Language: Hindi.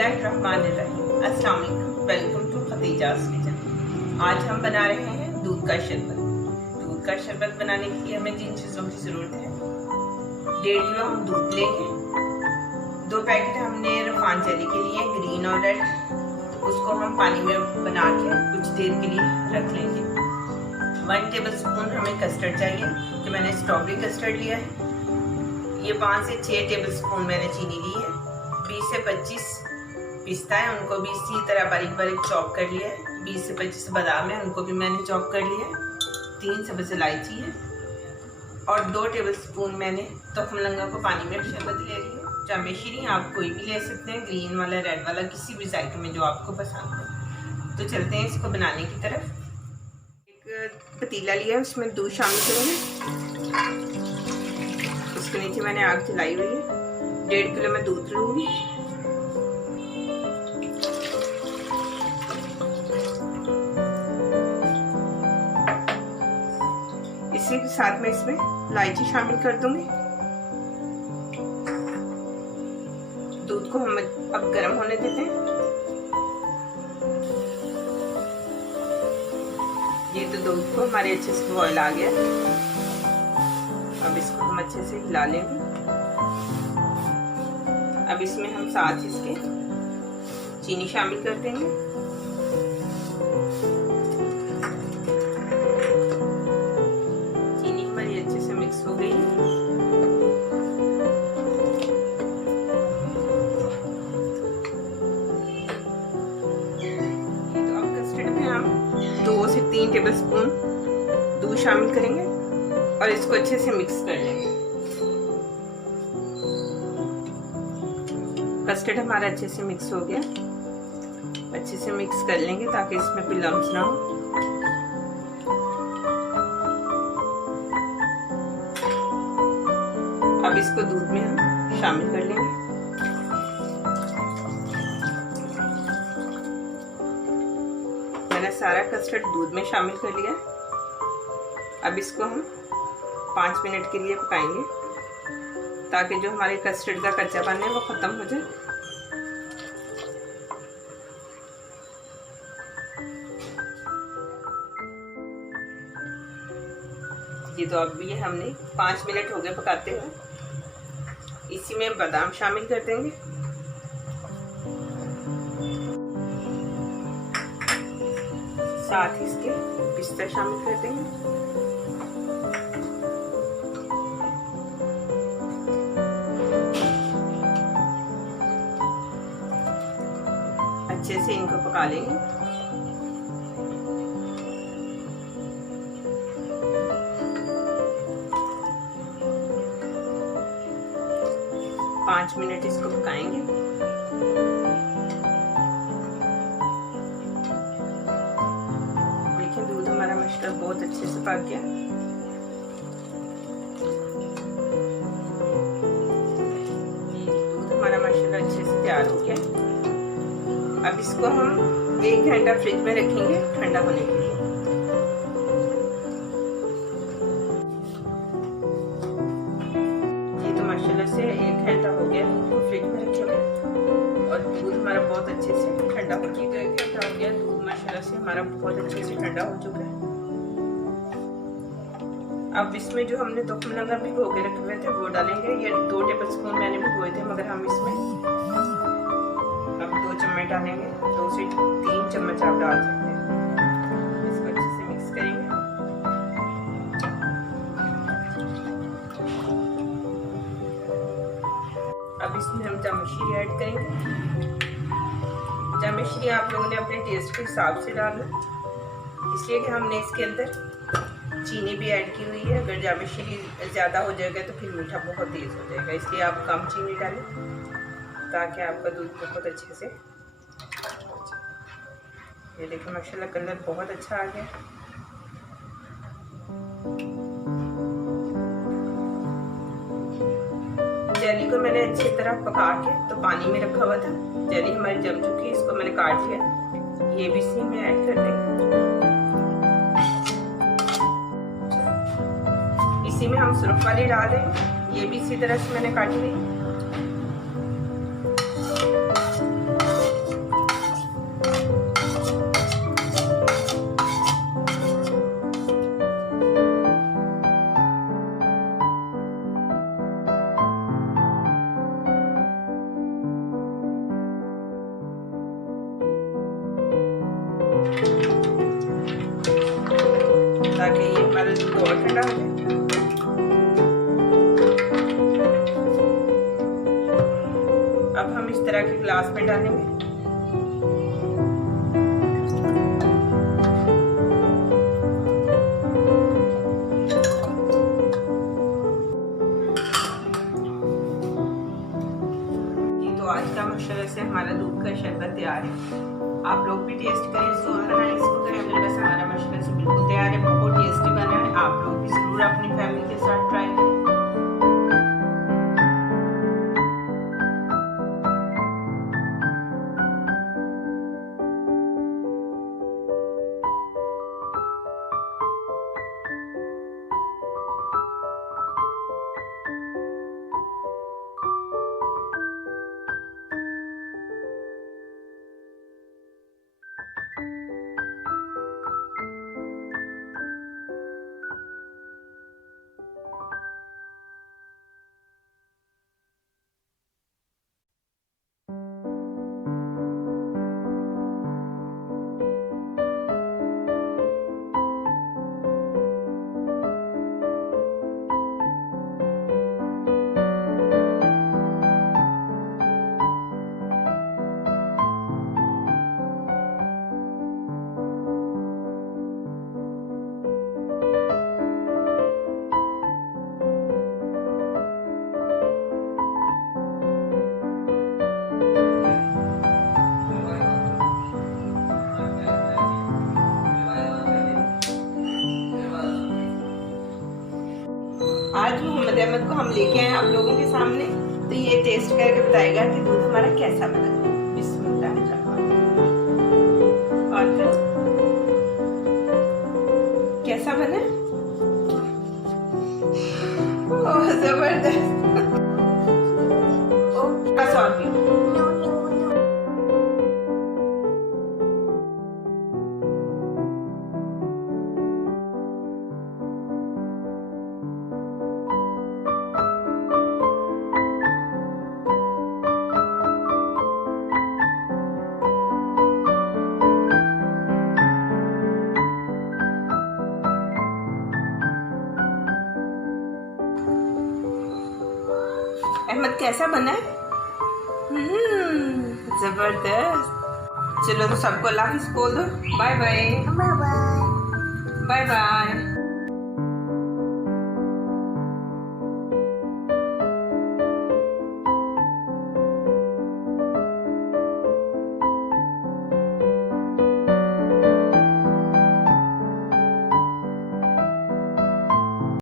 बिस्मिल्लाहिर्रहमानिर्रहीम। अस्सलाम वालेकुम। Welcome to Khadija's kitchen. आज हम बना रहे हैं दूध का शरबत। दूध का शरबत बनाने के लिए हमें जिन चीज़ों की ज़रूरत है, 1.5 किलो हम दूध लेंगे। 2 पैकेट हमने रिफाइंड जेली के लिए ग्रीन और रेड, उसको हम पानी में बना के कुछ देर के लिए रख लेंगे। 1 टेबलस्पून हमें कस्टर्ड चाहिए, जो मैंने स्ट्रॉबेरी कस्टर्ड लिया है। ये 5 से 6 टेबलस्पून मैंने चीनी ली है। 20 से 25 पिस्ता है, उनको भी इसी तरह बारीक बारीक चॉप कर लिया है। 20 से 25 बादाम है, उनको भी मैंने चॉप कर लिया है। 3 सब्ज़ इलायची है और 2 टेबलस्पून मैंने तोखमलंगा को पानी में शरबत ले लिया है। जामेश्री आप कोई भी ले सकते हैं, ग्रीन वाला, रेड वाला, किसी भी जायके में जो आपको पसंद है। तो चलते हैं इसको बनाने की तरफ। एक पतीला लिया है, उसमें दूध शामिल करेंगे। उसके नीचे मैंने आग जलाई हुई है। 1.5 किलो मैं दूध लूंगी। इसी के साथ में इसमें इलायची शामिल कर दूंगी। दूध को हम अब गर्म होने देते हैं। ये तो दूध को हमारे अच्छे से बॉयल आ गया। अब इसको हम अच्छे से हिला लेंगे। अब इसमें हम साथ इसके चीनी शामिल कर देंगे। चीनी हमारी अच्छे से मिक्स हो गई है। तो अब कस्टर्ड में हम 2 से 3 टेबलस्पून दूध शामिल करेंगे और इसको अच्छे से मिक्स कर लेंगे। कस्टर्ड हमारा अच्छे से मिक्स हो गया। अच्छे से मिक्स कर लेंगे ताकि इसमें कोई लम्स ना हो। अब इसको दूध में हम शामिल कर लेंगे। मैंने सारा कस्टर्ड दूध में शामिल कर लिया। अब इसको हम 5 मिनट के लिए पकाएंगे ताकि जो हमारे कस्टर्ड का कच्चापन है वो ख़त्म हो जाए। ये तो अब ये हमने 5 मिनट हो गए पकाते हुए। इसी में बादाम शामिल कर देंगे। साथ इसके पिस्ता शामिल कर देंगे। अच्छे से इनको पका लेंगे। पाँच मिनट इसको पकाएंगे। देखिए दूध हमारा माशाल्लाह बहुत अच्छे से पक गया। दूध हमारा माशाल्लाह अच्छे से तैयार हो गया। अब इसको हम 1 घंटा फ्रिज में रखेंगे ठंडा होने के लिए। ये तो माशाल्लाह से 1 घंटा हो गया दूध को फ्रिज में रखे हुए और दूध हमारा बहुत अच्छे से ठंडा हो चुका है। 1 घंटा हो गया, दूध माशाल्लाह से हमारा बहुत अच्छे से ठंडा हो चुका है। अब इसमें जो हमने तोखमलंगा भिगो के रखे हुए थे वो डालेंगे। ये 2 टेबलस्पून मैंने भिगोए थे, मगर हम इसमें अब 2 चम्मच डालेंगे। 2 से 3 चम्मच आप डाल सकते हैं। इसको अच्छे से मिक्स करेंगे। अब इसमें हम जामेश्री ऐड करेंगे। जामेश्री आप लोगों ने अपने टेस्ट के हिसाब से डालना, इसलिए कि हमने इसके अंदर चीनी भी ऐड की हुई है। अगर जामेश्री ज़्यादा हो जाएगा तो फिर मीठा बहुत तेज़ हो जाएगा, इसलिए आप कम चीनी डालें ताकि आपका दूध बहुत अच्छे से। ये देखो माशाल्लाह कलर बहुत अच्छा आ गया। जेली को मैंने अच्छी तरह पका के तो पानी में रखा हुआ था। जेली हमारी जम चुकी है, इसको मैंने काट लिया। ये भी इसी में ऐड कर देंगे। इसी में हम सुरख वाली डाल देंगे। ये भी इसी तरह से मैंने काटी हुई। ताकि ये हमारा दूध और ठंडा हो जाए। अब हम इस तरह के ग्लास में डालेंगे। तो आज का माशाल्लाह से हमारा दूध का शरबत तैयार है। आप लोग भी टेस्ट करें, ज़रूर बनाएं इसको। बस हमारा माशाल्लाह से बिल्कुल तैयार है, बहुत टेस्टी बना है। आप लोग भी ज़रूर अपनी फैमिली के साथ ट्राई करें। आज मोहम्मद अहमद को हम लेके आए आप लोगों के सामने, तो ये टेस्ट करके बताएगा कि दूध हमारा कैसा बना। बिस्मिल्लाह। और कैसा बना? ओह जबरदस्त। बस और भी अहमद कैसा बना है? जबरदस्त। चलो तो सबको अल्लाह हाफिज़ बोल दो। Bye bye. Bye bye. Bye bye.